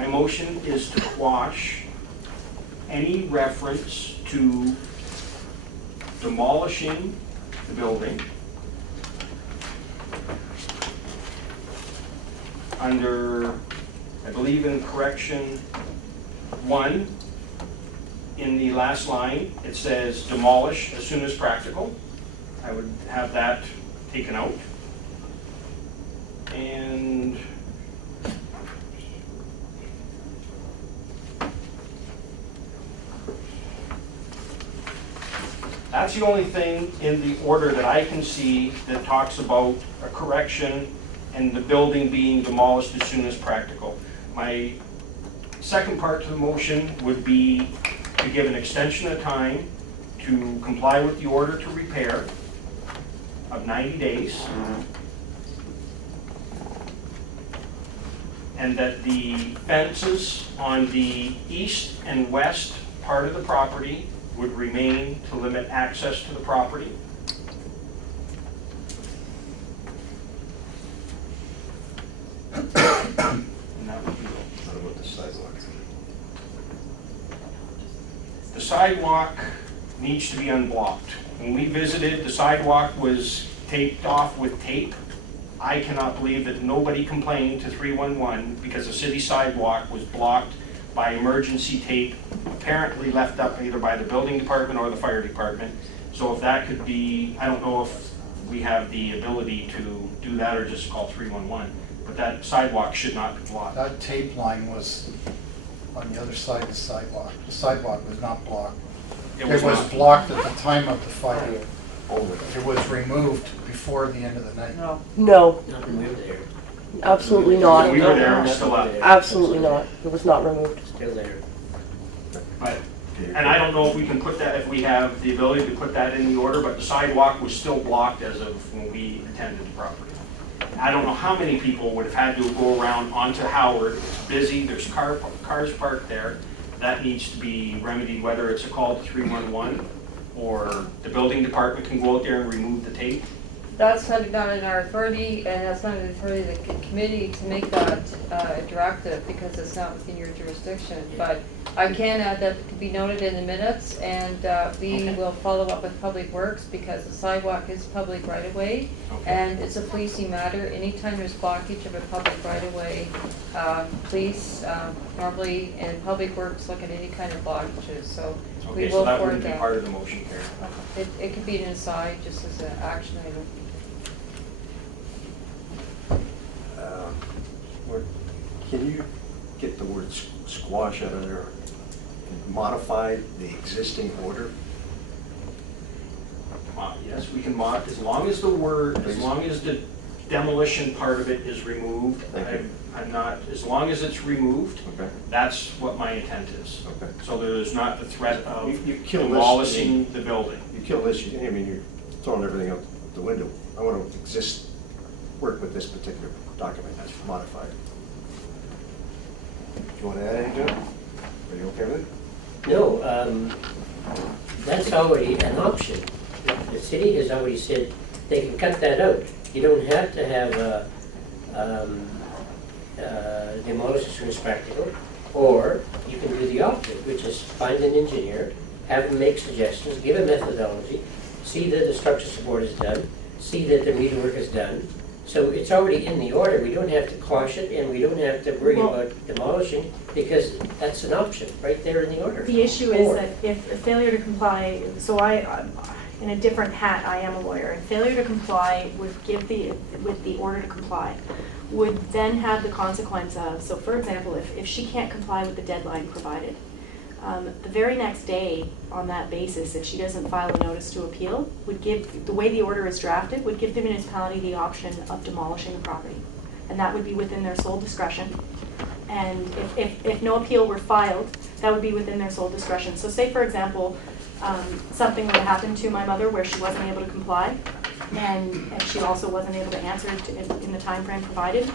My motion is to quash any reference to demolishing the building under, I believe in correction 1, in the last line, it says demolish as soon as practical. I would have that taken out. And that's the only thing in the order that I can see that talks about a correction and the building being demolished as soon as practical. My second part to the motion would be to give an extension of time to comply with the order to repair of 90 days. And that the fences on the east and west part of the property would remain to limit access to the property. And that would be all. What about the sidewalk? The sidewalk needs to be unblocked. When we visited, the sidewalk was taped off with tape. I cannot believe that nobody complained to 311 because the city sidewalk was blocked by emergency tape, apparently left up either by the building department or the fire department. So if that could be, I don't know if we have the ability to do that or just call 311, but that sidewalk should not be blocked. That tape line was on the other side of the sidewalk. The sidewalk was not blocked. It was blocked at the time of the fire. It was removed before the end of the night. No. No, Not removed there. absolutely not. When we were there, it was still up. Absolutely not. It was not removed. Still there. But, and I don't know if we can put that, if we have the ability to put that in the order, but the sidewalk was still blocked as of when we attended the property. I don't know how many people would have had to go around onto Howard. It's busy, there's cars parked there. That needs to be remedied, whether it's a call to 311 or the building department can go out there and remove the tape. That's not in our authority, and that's not in the authority of the committee to make that directive because it's not within your jurisdiction. But I can add that to be noted in the minutes, and we will follow up with Public Works because the sidewalk is public right-of-way, and it's a policing matter. Anytime there's blockage of a public right-of-way, police normally and Public Works look at any kind of blockages. So we Okay, will so that forward wouldn't be that. part of the motion, Karen. It could be an aside, just as an action item. Can you get the word squash out of there and modify the existing order? Yes, we can mod, as long as the demolition part of it is removed. I'm not, as long as it's removed, Okay. that's what my intent is. Okay. So there's not the threat of You kill this, demolishing the building. You kill this, I mean, you're throwing everything out the window. I want to work with this particular document that's modified. Do you want to add anything to it? Are you okay with it? No, that's already an option. The city has already said they can cut that out. You don't have to have demolish as soon as practical, or you can do the opposite, which is find an engineer, have them make suggestions, give a methodology, see that the structural support is done, see that the rework is done. So it's already in the order. We don't have to quash it, and we don't have to worry about demolishing, because that's an option right there in the order. The issue is that if a failure to comply, so in a different hat, I am a lawyer, and failure to comply would give with the order to comply would then have the consequence of, so for example, if she can't comply with the deadline provided, the very next day on that basis, if she doesn't file a notice to appeal, would give, the way the order is drafted, would give the municipality the option of demolishing the property. And that would be within their sole discretion. And if no appeal were filed, that would be within their sole discretion. So say, for example, something would happen to my mother where she wasn't able to comply, and she also wasn't able to answer in the time frame provided.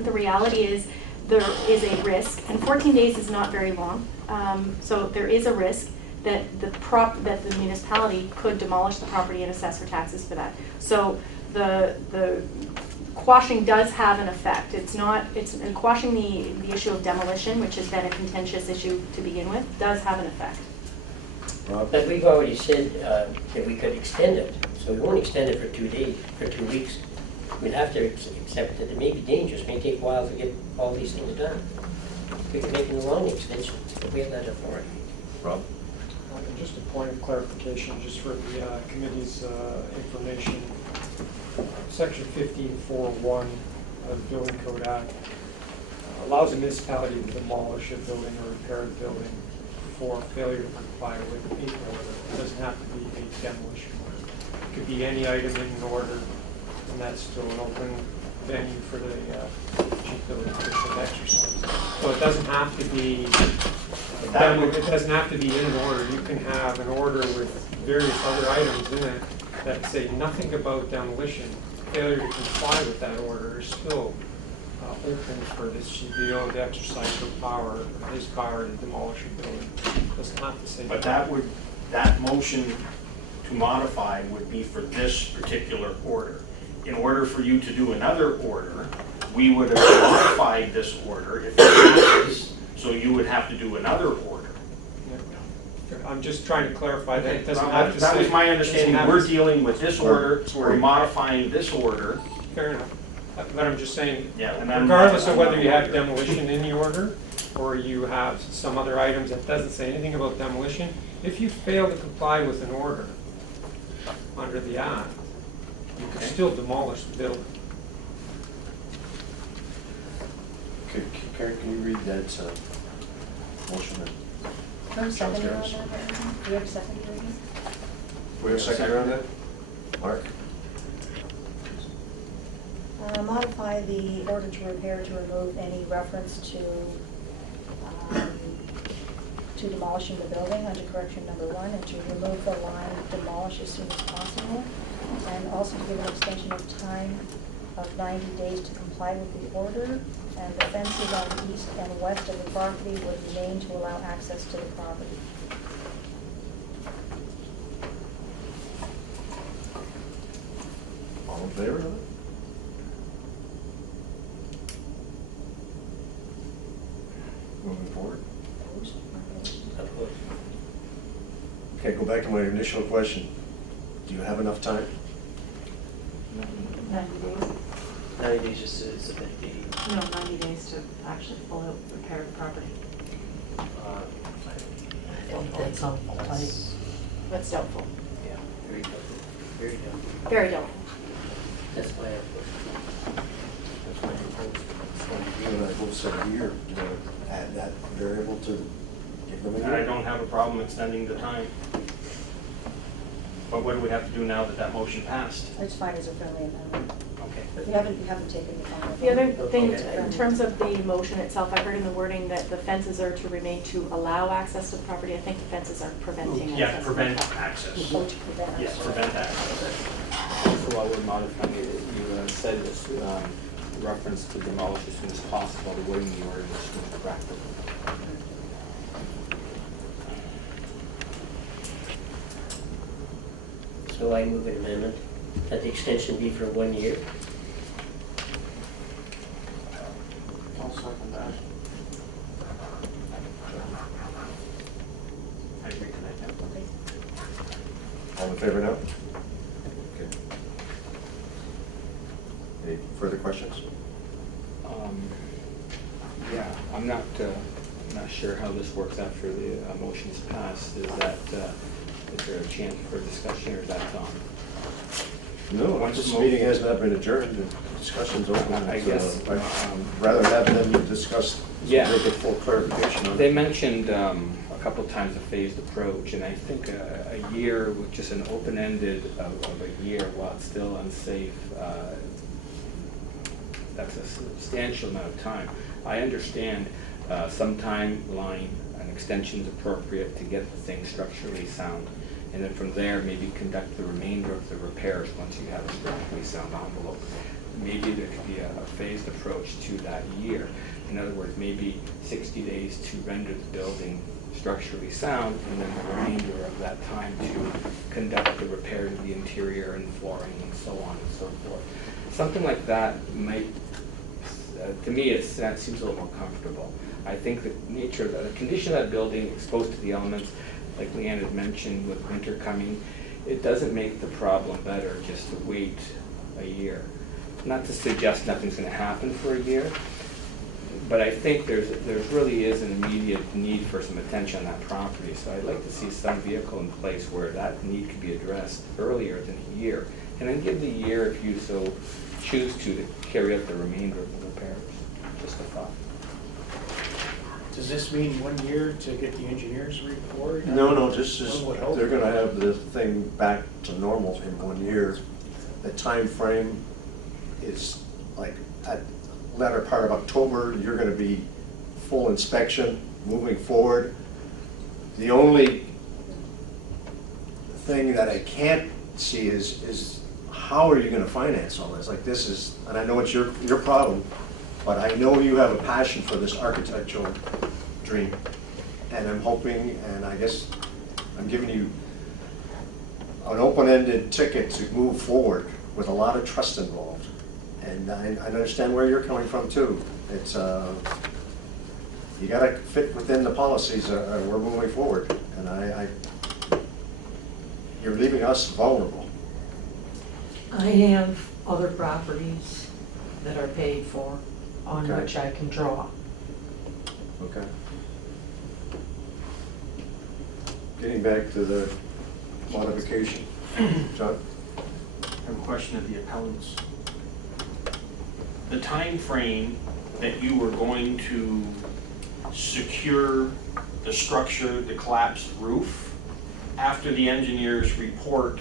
The reality is there is a risk, and 14 days is not very long, so there is a risk that the municipality could demolish the property and assess her taxes for that. So the quashing does have an effect. It's not, it's quashing the issue of demolition, which has been a contentious issue to begin with, does have an effect. Rob? But we've already said that we could extend it, so we won't extend it for 2 days, for 2 weeks. We'd have to accept that it may be dangerous, may take a while to get all these things done. We could make a long extension, if we have that authority. Rob? And just a point of clarification, just for the committee's information. Section 15.4.1 of the Building Code Act allows a municipality to demolish a building or repair the building for failure to comply with an order. It doesn't have to be a demolition order. It could be any item in an order, and that's still an open venue for the chief building official to exercise. So it doesn't have to be it doesn't have to be in an order. You can have an order with various other items in it that say nothing about demolition. Failure to comply with that order is still open for this CBO to exercise her power, his power to demolish a building. Doesn't have to say. But that motion to modify would be for this particular order. In order for you to do another order, we would have modified this order if it passes, so you would have to do another order. I'm just trying to clarify that it doesn't have to say. That was my understanding. We're dealing with this order, Sorry. we're modifying this order. Fair enough. But I'm just saying, Yeah, and regardless of whether you have demolition in the order or you have some other items that doesn't say anything about demolition, if you fail to comply with an order under the Act, you can still demolish the building. Okay, Karen, can you read that motion? I'm seconding on Downstairs. that. Do you have a second reading? We have a second on that? Mark? Modify the order to repair to remove any reference to demolishing the building under correction number 1, and to remove the line demolish as soon as possible, and also to give an extension of time of 90 days to comply with the order, and the fences on the east and west of the property would remain to allow access to the property. All in favor of it? Moving forward. Opposed? Opposed. Okay, go back to my initial question. Do you have enough time? 90 days? 90 days just to submit the, No, 90 days to actually fully repair the property. I don't know. That's on plenty. That's doubtful. Yeah, very doubtful. Very doubtful. Very doubtful. That's why I That's what you proposed. You and I both said a year. You want to add that variable to give them a And I year? don't have a problem extending the time. But what do we have to do now that that motion passed? It's fine as a friendly amendment. Okay. But you haven't taken the final. The other thing, Okay. in terms of the motion itself, I heard in the wording that the fences are to remain to allow access to the property. I think the fences are preventing Yeah, access. prevent access. Oh, to prevent Yes, access. prevent access. Also, while we're modifying it, you said this reference to demolish as soon as possible, the wording in the order is more practical. So I move an amendment that the extension be for 1 year. I'll second that. I agree to that. All in favor now? Okay. Any further questions? Yeah, I'm not sure how this works after the motion's passed. Is there a chance for discussion, or is that done? No, once this meeting has not been adjourned, the discussion's open. I guess, I'd rather have them discuss, Yeah. make a full clarification on They it. mentioned a couple of times a phased approach, and I think a year, with just an open-ended of a year, while it's still unsafe, that's a substantial amount of time. I understand some timeline, an extension is appropriate to get the thing structurally sound, and then from there, maybe conduct the remainder of the repairs once you have a structurally sound envelope. Maybe there could be a phased approach to that year. In other words, maybe 60 days to render the building structurally sound, and then the remainder of that time to conduct the repairs of the interior and flooring and so on and so forth. something like that might, to me, that seems a little more comfortable. I think the nature, the condition of that building exposed to the elements, like Leanne had mentioned with winter coming, it doesn't make the problem better just to wait a year. Not to suggest nothing's gonna happen for a year, but I think there's really is an immediate need for some attention on that property. So I'd like to see some vehicle in place where that need could be addressed earlier than a year. And then give the year, if you so choose to carry out the remainder of the repairs. Just a thought. Does this mean 1 year to get the engineer's report? No, this is, One would hope. they're gonna have the thing back to normal in 1 year. The time frame is like at latter part of October, you're gonna be full inspection, moving forward. The only thing that I can't see is how are you gonna finance all this? Like this is, and I know it's your problem, but I know you have a passion for this architectural dream. And I'm hoping, and I guess I'm giving you an open-ended ticket to move forward with a lot of trust involved. And I understand where you're coming from too. It's, you gotta fit within the policies, we're moving forward. And you're leaving us vulnerable. I have other properties that are paid for, on Okay. which I can draw. Okay. Getting back to the modification, John? I have a question of the appellants. The time frame that you were going to secure the structure, the collapsed roof, after the engineer's report